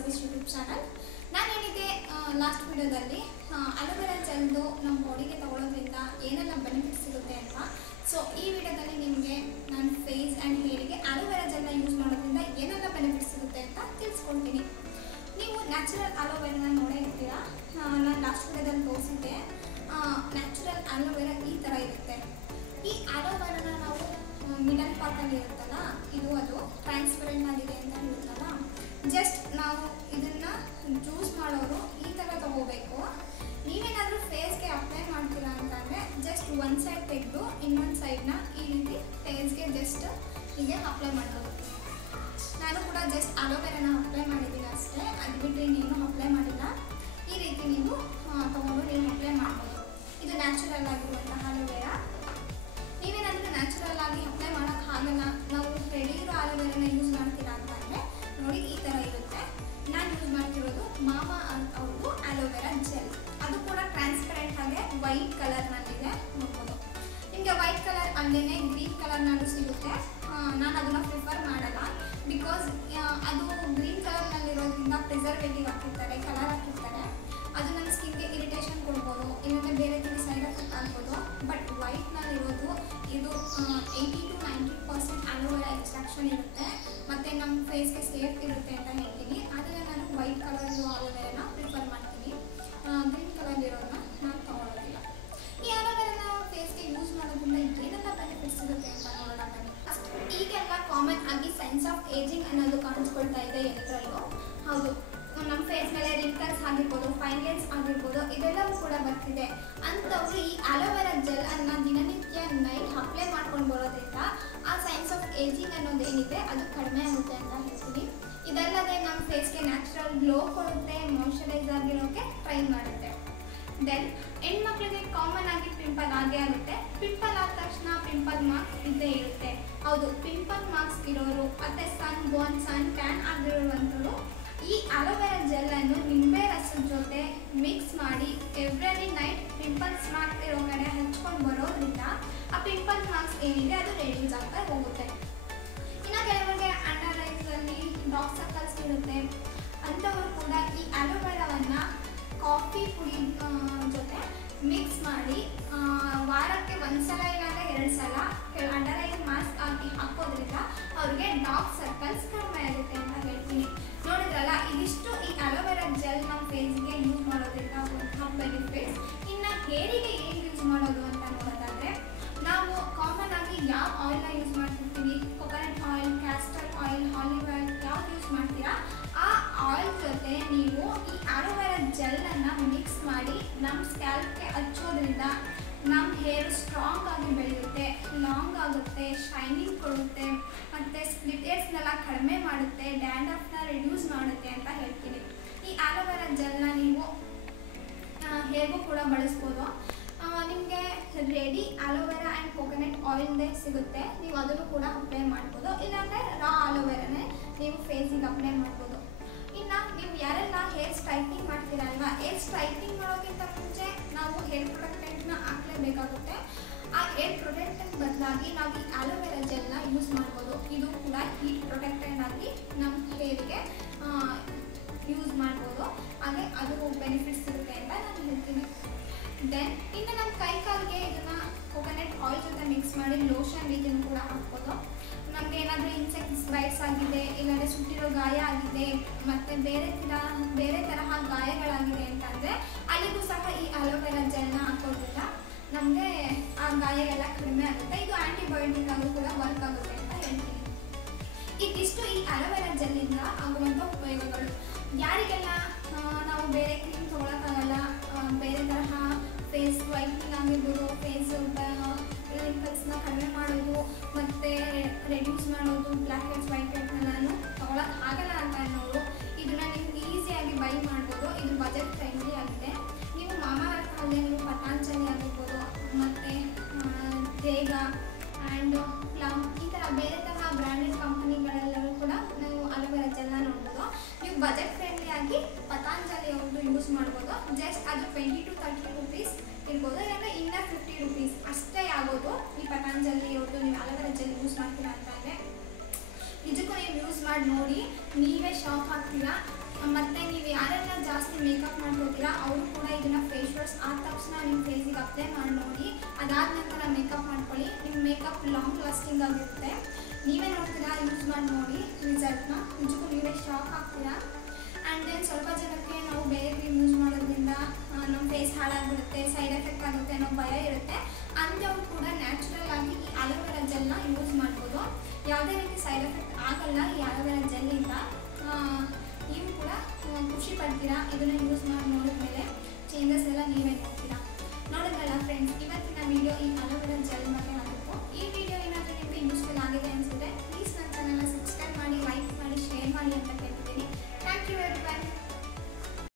Service YouTube channel. ನಾನು ಹೇಳಿದೆ last ವಿಡಿಯೋದಲ್ಲಿ ಅಲೋವೆರಾ ಜೆಲ್ದು ನಮ್ಮ ಬಾಡಿಗೆ ತಗೊಳ್ಳೋದ್ರಿಂದ ಏನೆಲ್ಲ ಬೆನಿಫಿಟ್ಸ್ ಸಿಗುತ್ತೆ ಅಂತ. ಸೊ ಈ ವಿಡಿಯೋದಲ್ಲಿ ನಿಮಗೆ ನಾನು ಫೇಸ್ ಆ್ಯಂಡ್ ಹೇರಿಗೆ ಅಲೋವೆರಾ ಜೆಲ್ನ ಯೂಸ್ ಮಾಡೋದ್ರಿಂದ ಏನೆಲ್ಲ ಬೆನಿಫಿಟ್ಸ್ ಸಿಗುತ್ತೆ ಅಂತ ತಿಳಿಸ್ಕೊಡ್ತೀನಿ. ನೀವು ನ್ಯಾಚುರಲ್ ಅಲೋವೆರಾನ ನೋಡೇ ಇರ್ತೀರಾ. ನಾನು ಲಾಸ್ಟ್ ವಿಡಿಯೋದಲ್ಲಿ ತೋರಿಸಿದ್ದೆ. ನ್ಯಾಚುರಲ್ ಅಲೋವೆರಾ ಈ ಥರ ಇರುತ್ತೆ. ಈ ಅಲೋವೆರಾನ ನಾವು ಮಿಡಲ್ ಪಾರ್ಟಲ್ಲಿ ಇರುತ್ತಲ್ಲ, ಅದು ಟ್ರಾನ್ಸ್ಪರೆಂಟ್ ಆಗಿದೆ ಅಂತ ಹೇಳುತ್ತಲ್ಲ, ಜಸ್ಟ್ ನಾವು ಇದನ್ನು ಜ್ಯೂಸ್ ಮಾಡೋರು ಈ ಥರ ತಗೋಬೇಕು. ನೀವೇನಾದರೂ ಫೇಸ್ಗೆ ಅಪ್ಲೈ ಮಾಡ್ತೀರಾ ಅಂತಂದರೆ ಜಸ್ಟ್ ಒಂದು ಸೈಡ್ ತೆಗೆದು ಇನ್ನೊಂದು ಸೈಡ್ನ ಈ ರೀತಿ ಫೇಸ್ಗೆ ಜಸ್ಟ್ ಹೀಗೆ ಅಪ್ಲೈ ಮಾಡ್ಬೋದು. ನಾನು ಕೂಡ ಜಸ್ಟ್ ಅಲೋವೆರಾನ ಅಪ್ಲೈ ಮಾಡಿದ್ದೀನಿ ಅಷ್ಟೇ, ಅದು ಬಿಟ್ಟರೆ ಇನ್ನೇನು ಅಪ್ಲೈ ಮಾಡಿಲ್ಲ. ಈ ರೀತಿ ನೀವು ತೊಗೊಂಡು ನೀವು ಅಪ್ಲೈ ಮಾಡ್ಬೋದು. ಇದು ನ್ಯಾಚುರಲ್ ಆಗಿರುವಂತಹ ಅಲೋವೆರಾ. ನೀವೇನಾದರೂ ನ್ಯಾಚುರಲ್ ಆಗಿ ಅಪ್ಲೈ ಮಾಡೋಕ್ಕಾಗಲ್ಲ, ನಾವು ರೆಡಿ ಇರೋ ಅಲೋವೆರಾನ ಯೂಸ್ ಮಾಡ್ತೀರಾ ಅಂತಂದರೆ ನೋಡಿ ಈ ಥರ ಇರುತ್ತೆ. ನಾನು ಯೂಸ್ ಮಾಡ್ತಿರೋದು ಮಾಮಾ ಅವ್ರದ್ದು ಅಲೋವೆರಾ ಜೆಲ್. ಅದು ಕೂಡ ಟ್ರಾನ್ಸ್ಪರೆಂಟ್ ಆಗಿ ವೈಟ್ ಕಲರ್ನಲ್ಲಿದೆ, ನೋಡ್ಬೋದು. ನಿಮಗೆ ವೈಟ್ ಕಲರ್ ಅಲ್ಲೇ ಗ್ರೀನ್ ಕಲರ್ನಲ್ಲೂ ಸಿಗುತ್ತೆ. ನಾನು ಅದನ್ನು ಪ್ರಿಫರ್ ಮಾಡಲ್ಲ, ಬಿಕಾಸ್ ಅದು ಗ್ರೀನ್ ಕಲರ್ನಲ್ಲಿರೋದ್ರಿಂದ ಪ್ರಿಸರ್ವೇಟಿವ್ ಹಾಕಿರ್ತಾರೆ, ಕಲರ್ ಹಾಕಿರ್ತಾರೆ. ಅದು ನನ್ನ ಸ್ಕಿನ್ಗೆ ಇರಿಟೇಷನ್ ಕೊಡ್ಬೋದು, ಇಲ್ಲಾಂದರೆ ಬೇರೆ ರೀತಿ ಸೈಡ್ ಎಫೆಕ್ಟ್ ಆಗ್ಬೋದು. ಬಟ್ ವೈಟ್ನಲ್ಲಿರೋದು ಇದು 80 to 90% ಅಲೋವೆರಾ ಎಕ್ಸ್ಟ್ರಾಕ್ಷನ್ ಇರುತ್ತೆ, ಮತ್ತು ನಮ್ಮ ಫೇಸ್ಗೆ ಸೇಫ್ ಇರುತ್ತೆ ಅಂತ ಹೇಳ್ತೀನಿ. ಆದರೆ ನಾನು ವೈಟ್ ಕಲರ್ ಅಲೋವೆರಾನ ಪ್ರಿಫರ್ ಮಾಡ್ತೀನಿ, ಗ್ರೀನ್ ಕಲರ್ ಇರೋದನ್ನ ನಾನು ತೊಗೊಳ್ಳೋದಿಲ್ಲ. ಈ ಅಲೋವೆರಾನ ಫೇಸ್ಗೆ ಯೂಸ್ ಮಾಡೋದ್ರಿಂದ ಏನೆಲ್ಲ ಬೆನಿಫಿಟ್ಸ್ ಸಿಗುತ್ತೆ ಅಂತ ನೋಡೋಣ ಬನ್ನಿ. ಈಗೆಲ್ಲ ಕಾಮನ್ ಆಗಿ ಸೈನ್ಸ್ ಆಫ್ ಏಜಿಂಗ್ ಅನ್ನೋದು ಕಾಣಿಸ್ಕೊಳ್ತಾ ಇದೆ ಎಲ್ಲರಲ್ಲೂ. ಹೌದು, ನಮ್ಮ ಫೇಸ್ ಮೇಲೆ ರಿಂಕಲ್ಸ್ ಆಗಿರ್ಬೋದು, ಫೈನ್ ಲೈನ್ಸ್ ಆಗಿರ್ಬೋದು, ಇದೆಲ್ಲವೂ ಕೂಡ ಬರ್ತಿದೆ. ಅಂಥವ್ರು ಈ ಅಲೋವೆರಾ ಜೆಲ್ ಅನ್ನು ದಿನನಿತ್ಯ ನೈಟ್ ಅಪ್ಲೈ ಮಾಡ್ಕೊಂಡು ಬರೋದ್ರಿಂದ ಆ ಸೈನ್ಸ್ ಆಫ್ ಏಜಿಂಗ್ ಅನ್ನೋದೇನಿದೆ ಅದು ಕಡಿಮೆ ಆಗುತ್ತೆ ಅಂತ ಹೇಳ್ತೀನಿ. ಇದಲ್ಲದೆ ನಮ್ಮ ಫೇಸ್ಗೆ ನ್ಯಾಚುರಲ್ ಗ್ಲೋ ಕೊಡುತ್ತೆ, ಮಾಯ್ಶ್ಚರೈಸ್ ಆಗಿರೋಕ್ಕೆ ಟ್ರೈ ಮಾಡುತ್ತೆ. ದೆನ್ ಹೆಣ್ಮಕ್ಳಿಗೆ ಕಾಮನ್ ಆಗಿ ಪಿಂಪಲ್ ಆಗೇ ಆಗುತ್ತೆ. ಪಿಂಪಲ್ ಆದ ತಕ್ಷಣ ಪಿಂಪಲ್ ಮಾರ್ಕ್ಸ್ ಇದ್ದೇ ಇರುತ್ತೆ. ಹೌದು, ಪಿಂಪಲ್ ಮಾರ್ಕ್ಸ್ ಇರೋರು ಮತ್ತು ಸನ್ ಬೋರ್ನ್, ಸನ್ ಟ್ಯಾನ್ ಆಗಿರುವಂಥವ್ರು ಈ ಅಲೋವೆರಾ ಜೆಲ್ಲನ್ನು ನಿಂಬೆ ರಸದ ಜೊತೆ ಮಿಕ್ಸ್ ಮಾಡಿ ಎವ್ರಿ ನೈಟ್ ಪಿಂಪಲ್ಸ್ ಮಾರ್ಕ್ಸ್ ಇರೋ ಕಡೆ ಹಚ್ಕೊಂಡು ಬರೋದ್ರಿಂದ ಆ ಪಿಂಪಲ್ ಮಾರ್ಕ್ಸ್ ಏನಿದೆ ಅದು ರೆಡ್ಯೂಸ್ ಆಗ್ತಾ ಹೋಗುತ್ತೆ. ಇನ್ನು ಕೆಲವರಿಗೆ ಅಂಡರ್ ಐಸಲ್ಲಿ ಡಾರ್ಕ್ ಸರ್ಕಲ್ಸ್ ಇರುತ್ತೆ, ಅಂಥವರು ಕೂಡ ಈ ಅಲೋವೆರಾವನ್ನು ಕಾಫಿ ಪುಡಿ ಜೊತೆ ಮಿಕ್ಸ್ ಮಾಡಿ ವಾರಕ್ಕೆ ಒಂದು ಸಲ ಇಲ್ಲಾಂದರೆ 2 ಸಲ ಅಂಡರ್ ಐಸ್ ಮಾಸ್ಕ್ ಆಗಿ ಹಾಕೋದ್ರಿಂದ ಅವ್ರಿಗೆ ಡಾರ್ಕ್ ಸರ್ಕಲ್ಸ್ ಕಡಿಮೆ ಆಗುತ್ತೆ ಅಂತ ಹೇಳ್ತೀನಿ. ನೋಡಿದ್ರಲ್ಲ, ಇದಿಷ್ಟು ಈ ಅಲೋವೆರಾ ಜೆಲ್ ನಮ್ಮ ಫೇಸ್ಗೆ ಯೂಸ್ ಮಾಡೋದ್ರಿಂದ ಬೆನಿಫಿಟ್ಸ್. ಇನ್ನು ಹೇರಿಗೆ ಏನು ಯೂಸ್ ಮಾಡೋದು ಅಂತ ನೋಡೋದಾದರೆ, ನಾವು ಕಾಮನ್ ಆಗಿ ಯಾವ ಆಯಿಲ್ನ ಯೂಸ್ ಮಾಡ್ತಿರ್ತೀವಿ, coconut oil, castor oil, olive oil ಯಾವ್ದು ಯೂಸ್ ಮಾಡ್ತೀರಾ, ಆ ಆಯಿಲ್ ಜೊತೆ ನೀವು ಈ ಅಲೋವೆರಾ ಜೆಲ್ಲನ್ನು ಮಿಕ್ಸ್ ಮಾಡಿ ನಮ್ಮ ಸ್ಕ್ಯಾಲ್ಪ್ಗೆ ಹಚ್ಚೋದ್ರಿಂದ ನಮ್ಮ ಹೇರ್ ಸ್ಟ್ರಾಂಗ್ ಆಗಿ ಬೆಳೆಯುತ್ತೆ, ಲಾಂಗ್ ಆಗುತ್ತೆ, ಶೈನಿಂಗ್ ಕೊಡುತ್ತೆ, ಮತ್ತು ಸ್ಪ್ಲಿಟ್ ಹೇರ್ಸ್ನೆಲ್ಲ ಕಡಿಮೆ ಮಾಡುತ್ತೆ, ಡ್ಯಾಂಡ್ರಫ್ನ ರಿಡ್ಯೂಸ್ ಮಾಡುತ್ತೆ ಅಂತ ಹೇಳ್ತೀನಿ. ಈ ಅಲೋವೆರಾ ಜೆಲ್ನ ನೀವು ಹೇರ್ಗೂ ಕೂಡ ಬಳಸ್ಬೋದು. ನಿಮಗೆ ರೆಡಿ ಅಲೋವೆರಾ ಆ್ಯಂಡ್ ಕೊಕೊನಟ್ ಆಯಿಲ್ದೇ ಸಿಗುತ್ತೆ, ನೀವು ಅದನ್ನು ಕೂಡ ಅಪ್ಲೈ ಮಾಡ್ಬೋದು. ಇಲ್ಲಾಂದರೆ ರಾ ಅಲೋವೆರಾನೇ ನೀವು ಫೇಸಿಗೆ ಅಪ್ಲೈ ಮಾಡ್ಬೋದು. ಇನ್ನು ನೀವು ಯಾರೆಲ್ಲ ಹೇರ್ ಸ್ಟ್ರೈಟ್ನಿಂಗ್ ಮಾಡ್ತೀರಲ್ವ, ಹೇರ್ ಸ್ಟ್ರೈಟ್ನಿಂಗ್ ಮಾಡೋಕ್ಕಿಂತ ಮುಂಚೆ ನಾವು ಹೇರ್ ಪ್ರೊಟೆಕ್ಟೆಂಟ್ನ ಹಾಕಲೇಬೇಕಾಗುತ್ತೆ. ಆ ಹೇರ್ ಪ್ರೊಟೆಕ್ಟೆಂಟ್ ಬದಲಾಗಿ ನಾವು ಈ ಅಲೋವೆರಾ ಜೆಲ್ನ ಯೂಸ್ ಮಾಡ್ಬೋದು. ಇದು ಕೂಡ ಹೀಟ್ ಪ್ರೊಟೆಕ್ಟೆಂಟ್ ಆಗಿ ನಮ್ಮ ಹೇರಿಗೆ ಯೂಸ್ ಮಾಡ್ಬೋದು. ಹಾಗೆ ಅದು ಬೆನಿಫಿಟ್ಸ್ ಸಿಗುತ್ತೆ ಅಂತ ನಾನು ಹೇಳ್ತೀನಿ. ದೆನ್ ಇನ್ನು ನಮ್ಮ ಕೈ ಕಾಲಿಗೆ ಇದನ್ನು ಕೊಕೊನಟ್ ಆಯಿಲ್ ಜೊತೆ ಮಿಕ್ಸ್ ಮಾಡಿ ಲೋಷನ್ ರೀತಿಯೂ ಕೂಡ ಹಾಕ್ಬೋದು. ನಮಗೆ ಏನಾದರೂ ಇನ್ಸೆಕ್ಟ್ಸ್ ಬೈಟ್ಸ್ ಆಗಿದೆ, ಇಲ್ಲಾಂದರೆ ಸುಟ್ಟಿರೋ ಗಾಯ ಆಗಿದೆ, ಮತ್ತು ಬೇರೆ ತರಹ ಗಾಯಗಳಾಗಿದೆ ಅಂತಂದರೆ ಅಲ್ಲಿಗೂ ಸಹ ಈ ಅಲೋವೆರಾ ಜೆಲ್ನ ಹಾಕೋದ್ರಿಂದ ನಮಗೆ ಆ ಗಾಯಗಳೆಲ್ಲ ಕಡಿಮೆ ಆಗುತ್ತೆ. ಇದು ಆ್ಯಂಟಿಬಯೋಟಿಕ್ ಆಗೂ ಕೂಡ ವರ್ಕ್ ಆಗುತ್ತೆ ಅಂತ ಹೇಳ್ತೀನಿ. ಇದಿಷ್ಟು ಈ ಅಲೋವೆರಾ ಜೆಲ್ಲಿಂದ ಆಗುವಂಥ ಉಪಯೋಗಗಳು. ಯಾರಿಗೆಲ್ಲ ನಾವು ಬೇರೆ ಕ್ರೀಮ್ ತೊಗೊಳಕ್ಕಾಗಲ್ಲ, ಬೇರೆ ತರಹ ಫೇಸ್ ವೈಟ್ನಿಂಗ್ ಆಗಿರ್ಬೋದು, ಫೇಸ್ ರಿಂಕಲ್ಸ್ನ ಕಡಿಮೆ ಮಾಡೋದು ಮತ್ತು ರೆಡ್ಯೂಸ್ ಮಾಡೋದು, ಬ್ಲ್ಯಾಕ್ ಹೆಡ್ಸ್ ವೈಟ್ ಹೆಡ್ಸ್ನೆಲ್ಲನೂ ತೊಗೊಳಕ್ಕಾಗಲ್ಲ ಅಂತ ಅನ್ನೋರು ಇದನ್ನು ನೀವು ಈಸಿಯಾಗಿ ಬೈ ಮಾಡ್ಬೋದು. ಇದು ಬಜೆಟ್ ಫ್ರೆಂಡ್ಲಿ ಆಗಿದೆ. ನೀವು ಮಾಮಾ ಅರ್ಥ ಅಲ್ಲದೆ ನೀವು ಪತಾಂಜಲಿ ಆಗಿರ್ಬೋದು, ಮತ್ತು ದೇಗ ಆ್ಯಂಡ್ ಪ್ಲಮ್ ಈ ಥರ ಬೇರೆ ತರಹ ಬ್ರ್ಯಾಂಡೆಡ್ ಕಂಪನಿಗಳೆಲ್ಲರೂ ಕೂಡ ನಾವು ಅಲೋವೆರಾ ಜೆಲ್ನ ನೋಡ್ಬೋದು. ನೀವು ಬಜೆಟ್ ಫ್ರೆಂಡ್ಲಿ ಆಗಿ ಪತಾಂಜಲಿ ಅವ್ರದ್ದು ಯೂಸ್ ಮಾಡ್ಬೋದು. ಜಸ್ಟ್ ಅದು 20 to 30 rupees ಇರ್ಬೋದು, ಇಲ್ಲಾಂದರೆ ಇನ್ನೂ 50 rupees ಅಷ್ಟೇ ಆಗೋದು. ಈ ಪತಾಂಜಲಿ ಅವ್ರದ್ದು ನೀವು ಅಲೋವೆರಾ ಜೆಲ್ ಯೂಸ್ ಮಾಡ್ತೀರಾ ಅಂತಂದರೆ ನಿಜಕ್ಕೂ ನೀವು ಯೂಸ್ ಮಾಡಿ ನೋಡಿ, ನೀವೇ ಶಾಕ್ ಆಗ್ತೀರಾ. ಮತ್ತು ನೀವು ಯಾರೆಲ್ಲ ಜಾಸ್ತಿ ಮೇಕಪ್ ಮಾಡ್ಕೋತೀರಾ ಅವರು ಕೂಡ ಇದನ್ನು ಫೇಸ್ ವಾಶ್ ಆದ ತಕ್ಷಣ ನಿಮ್ಮ ಫೇಸಿಗೆ ಅಪ್ಲೈ ಮಾಡಿ ನೋಡಿ. ಅದಾದ ನಂತರ ಮೇಕಪ್ ಮಾಡ್ಕೊಳ್ಳಿ. ನಿಮ್ಮ ಮೇಕಪ್ ಲಾಂಗ್ ಲಾಸ್ಟಿಂಗ್ ಆಗಿರುತ್ತೆ. ನೀವೇ ನೋಡ್ತೀರಾ, ಯೂಸ್ ಮಾಡಿ ನೋಡಿ ರಿಸಲ್ಟ್ನ. ನಿಜಕ್ಕೂ ನೀವೇ ಶಾಕ್ ಆಗ್ತೀರಾ. ಆ್ಯಂಡ್ ದೆನ್ ಸ್ವಲ್ಪ ಜನಕ್ಕೆ ನಾವು ಬೇರೆ ಕ್ರೀಮ್ ಯೂಸ್ ಮಾಡೋದ್ರಿಂದ ನಮ್ಮ ಫೇಸ್ ಹಾಳಾಗಿಬಿಡುತ್ತೆ, ಸೈಡ್ ಎಫೆಕ್ಟ್ ಆಗುತ್ತೆ ಅನ್ನೋ ಭಯ ಇರುತ್ತೆ. ಅಂಥವ್ರು ಕೂಡ ನ್ಯಾಚುರಲ್ ಆಗಿ ಈ ಅಲೋವೆರಾ ಜೆಲ್ನ ಯೂಸ್ ಮಾಡ್ಬೋದು. ಯಾವುದೇ ರೀತಿ ಸೈಡ್ ಎಫೆಕ್ಟ್ ಆಗಲ್ಲ ಈ ಅಲೋವೆರಾ ಜೆಲ್ಲಿಂದ. ನೀವು ಕೂಡ ಖುಷಿ ಪಡ್ತೀರಾ ಇದನ್ನು ಯೂಸ್ ಮಾಡಿ ನೋಡಿದ್ರೆ.